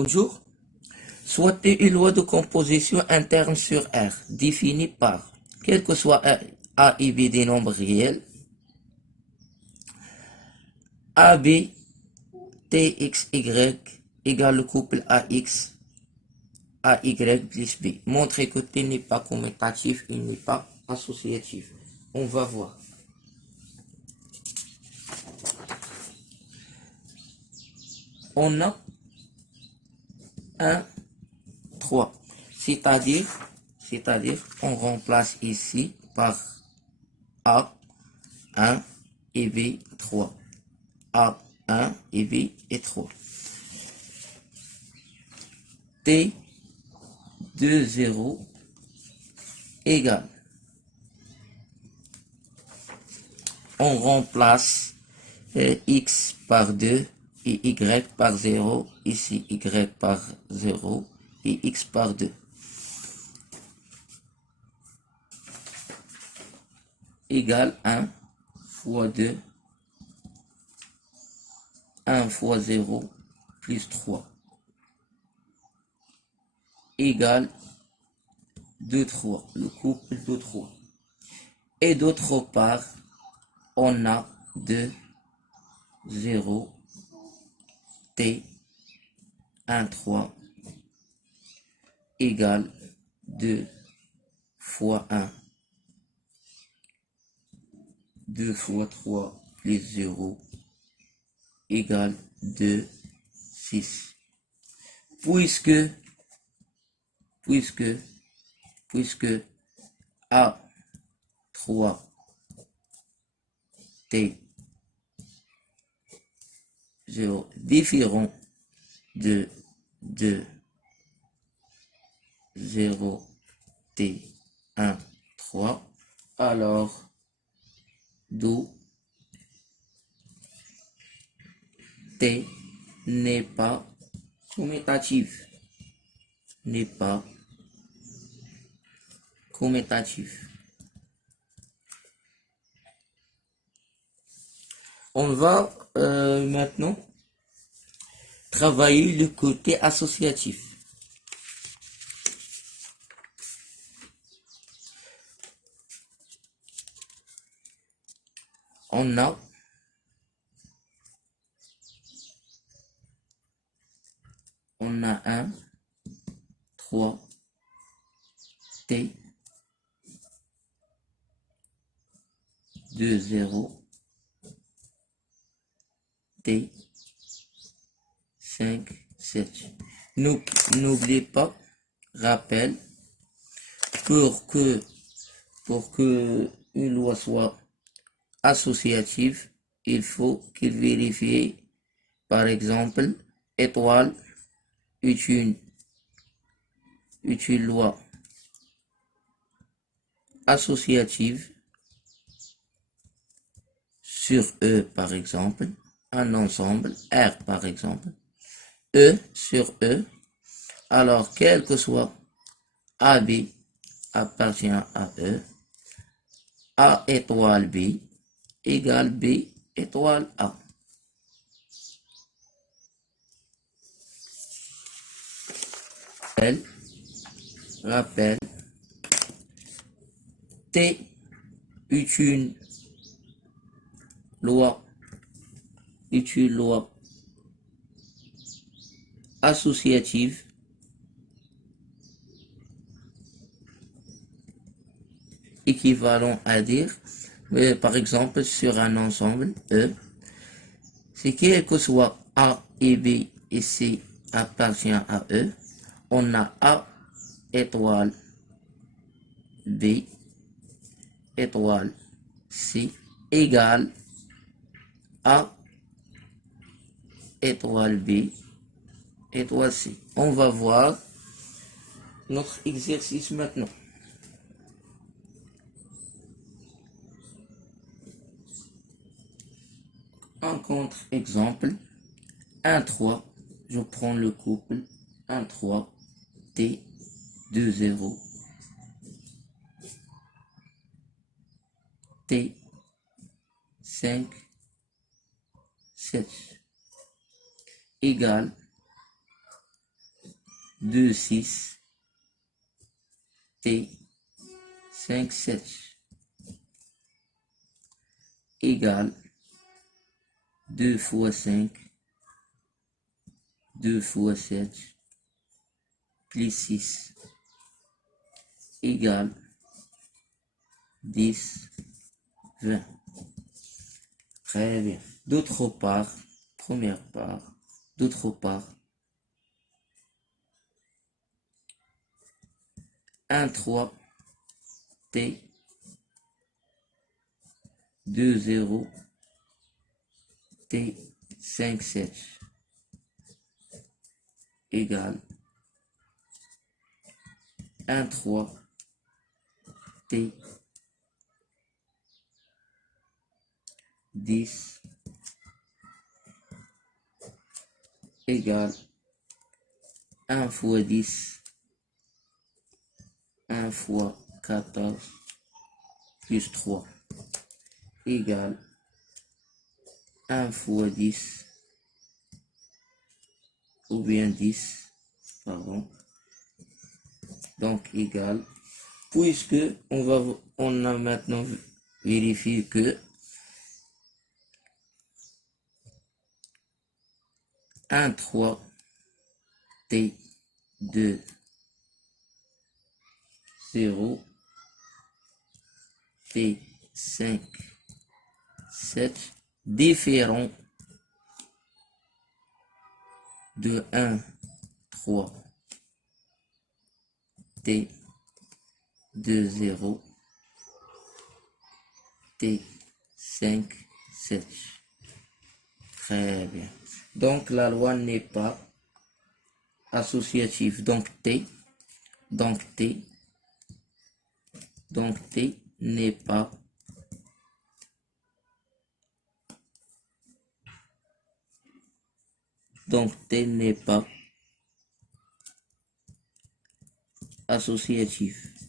Bonjour. Soit une loi de composition interne sur R, définie par, quel que soit A et B des nombres réels, AB, TXY égale le couple AX, AY plus B. Montrer que T n'est pas commutatif, il n'est pas associatif. On va voir. On a 1, 3. C'est-à-dire, on remplace ici par A, 1 et B, 3. A, 1 et B et 3. T, 2, 0 égale. On remplace X par 2 et Y par 0. Ici, Y par 0 et X par 2. Égale 1 fois 2. 1 fois 0 plus 3. Égale 2, 3. Le couple de 3. Et d'autre part, on a 2, 0, T, 1, 3 égale 2 fois 1. 2 fois 3 plus 0 égale 2, 6. Puisque A, 3, T, 0 différent de 2, 0, T, 1, 3, alors d'où T n'est pas commutatif. N'est pas commutatif. On va maintenant travailler le côté associatif. On a 1, 3, T, 2, 0, T, 5, 7. N'oubliez pas, rappel, pour que une loi soit associative, il faut qu'il vérifie, par exemple, étoile est une loi associative sur E, par exemple, un ensemble, R, par exemple, E sur E, alors quel que soit AB appartient à E, A étoile B égale B étoile A. Rappel, T est une loi associative équivalent à dire, par exemple, sur un ensemble E, c'est quel que soit A et B et C appartient à E, on a A étoile B étoile C égale A étoile B étoile C. On va voir notre exercice maintenant. Un contre-exemple, 1, 3, je prends le couple 1, 3, T, 2, 0, T, 5, 7, égale 2, 6, T, 5, 7 égale 2 fois 5, 2 fois 7, plus 6 égale 10, 20. Très bien. D'autre part, première part, d'autre part, 1, 3, T, 2, 0, T, 5, 7 égale 1, 3, T, 10 égale 1 fois 10, 1 fois 14 plus 3 égale 1 fois 10 ou bien 10, pardon, donc égale, puisque on a maintenant vérifié que 1, 3, T, 2, 0, T, 5, 7, différent de 1, 3, T, 2, 0, T, 5, 7. Très bien. Donc la loi n'est pas associative. Donc T n'est pas associative.